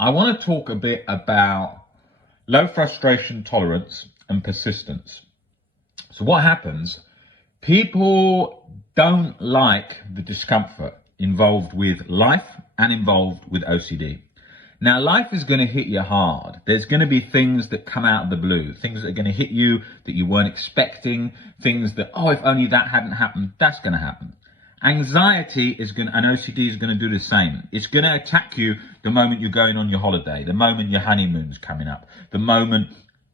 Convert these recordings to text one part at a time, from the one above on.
I want to talk a bit about low frustration tolerance and persistence. So what happens? People don't like the discomfort involved with life and involved with OCD. Now, life is going to hit you hard. There's going to be things that come out of the blue, things that are going to hit you that you weren't expecting, things that, oh, if only that hadn't happened, that's going to happen. Anxiety is going to, and OCD is going to do the same. It's going to attack you the moment you're going on your holiday, the moment your honeymoon's coming up, the moment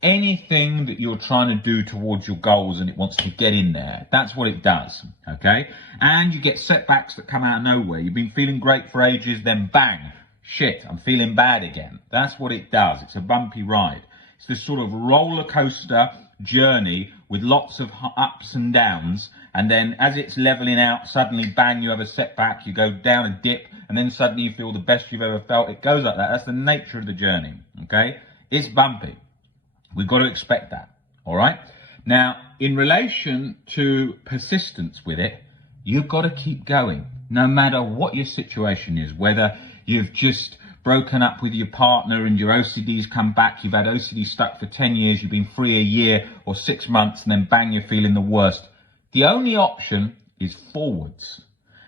anything that you're trying to do towards your goals and it wants to get in there. That's what it does, okay? And you get setbacks that come out of nowhere. You've been feeling great for ages, then bang, shit, I'm feeling bad again. That's what it does. It's a bumpy ride. It's this sort of roller coaster journey with lots of ups and downs, and then as it's leveling out, suddenly bang, you have a setback, you go down a dip, and then suddenly you feel the best you've ever felt. It goes like that. That's the nature of the journey, okay? It's bumpy. We've got to expect that, all right? Now, in relation to persistence with it, you've got to keep going, no matter what your situation is, whether you've just broken up with your partner and your OCD's come back, you've had OCD stuck for 10 years, you've been free a year or 6 months, and then bang, you're feeling the worst. The only option is forwards.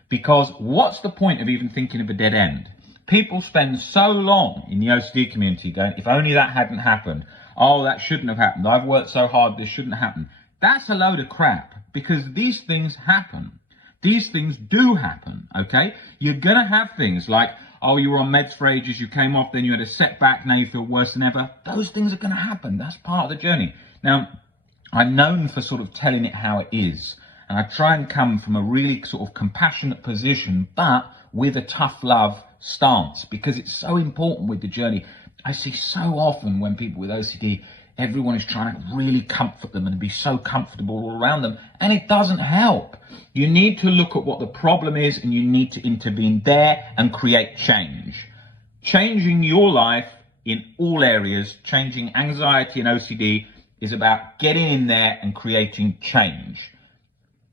Because what's the point of even thinking of a dead end? People spend so long in the OCD community going, if only that hadn't happened. Oh, that shouldn't have happened. I've worked so hard, this shouldn't happen. That's a load of crap, because these things happen. These things do happen, okay? You're going to have things like, oh, you were on meds for ages, you came off, then you had a setback, now you feel worse than ever. Those things are going to happen. That's part of the journey. Now, I'm known for sort of telling it how it is. And I try and come from a really sort of compassionate position, but with a tough love stance, because it's so important with the journey. I see so often when people with OCD, everyone is trying to really comfort them and be so comfortable all around them, and it doesn't help. You need to look at what the problem is, and you need to intervene there and create change. Changing your life in all areas, changing anxiety and OCD, is about getting in there and creating change.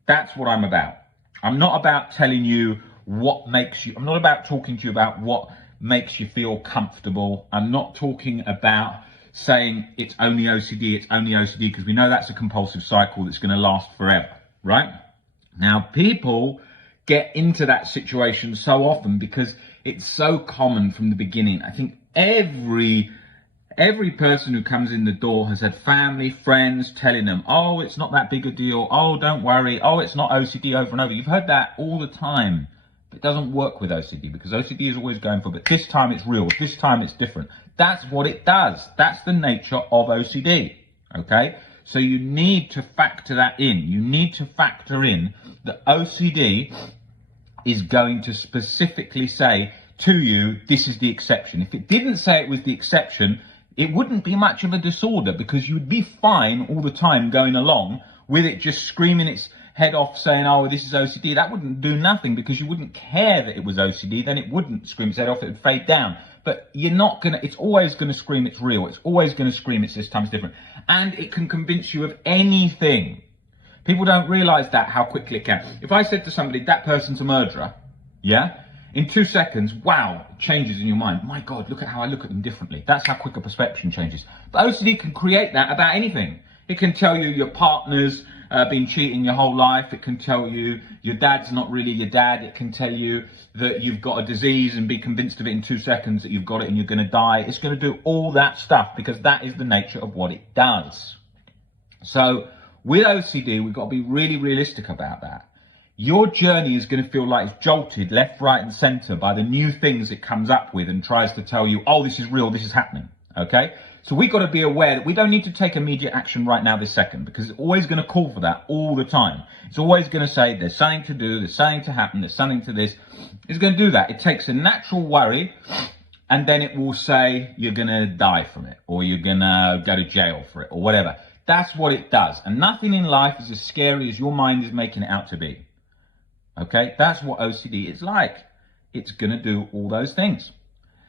That's what I'm about. I'm not about telling you what makes you, I'm not about talking to you about what makes you feel comfortable. I'm not talking about saying it's only OCD, because we know that's a compulsive cycle that's going to last forever, right? Now, people get into that situation so often because it's so common from the beginning. I think every person who comes in the door has had family, friends telling them, oh, it's not that big a deal. Oh, don't worry. Oh, it's not OCD over and over. You've heard that all the time. But it doesn't work with OCD, because OCD is always going for, but this time it's real. This time it's different. That's what it does. That's the nature of OCD. Okay? So you need to factor that in. You need to factor in that OCD is going to specifically say to you, this is the exception. If it didn't say it was the exception, it wouldn't be much of a disorder, because you'd be fine all the time going along with it just screaming its head off saying, oh, this is OCD. That wouldn't do nothing, because you wouldn't care that it was OCD. Then it wouldn't scream its head off. It would fade down. But you're not going to, it's always going to scream it's real. It's always going to scream it's this time it's different. And it can convince you of anything. People don't realize that, how quickly it can. If I said to somebody, that person's a murderer, yeah? In 2 seconds, wow, it changes in your mind. My God, look at how I look at them differently. That's how quick a perception changes. But OCD can create that about anything. It can tell you your partner's been cheating your whole life. It can tell you your dad's not really your dad. It can tell you that you've got a disease and be convinced of it in 2 seconds that you've got it and you're going to die. It's going to do all that stuff, because that is the nature of what it does. So with OCD, we've got to be really realistic about that. Your journey is going to feel like it's jolted left, right, and center by the new things it comes up with and tries to tell you, oh, this is real, this is happening, okay? So we've got to be aware that we don't need to take immediate action right now this second, because it's always going to call for that all the time. It's always going to say there's something to do, there's something to happen, there's something to this. It's going to do that. It takes a natural worry, and then it will say you're going to die from it, or you're going to go to jail for it, or whatever. That's what it does. And nothing in life is as scary as your mind is making it out to be. Okay, that's what OCD is like. It's going to do all those things.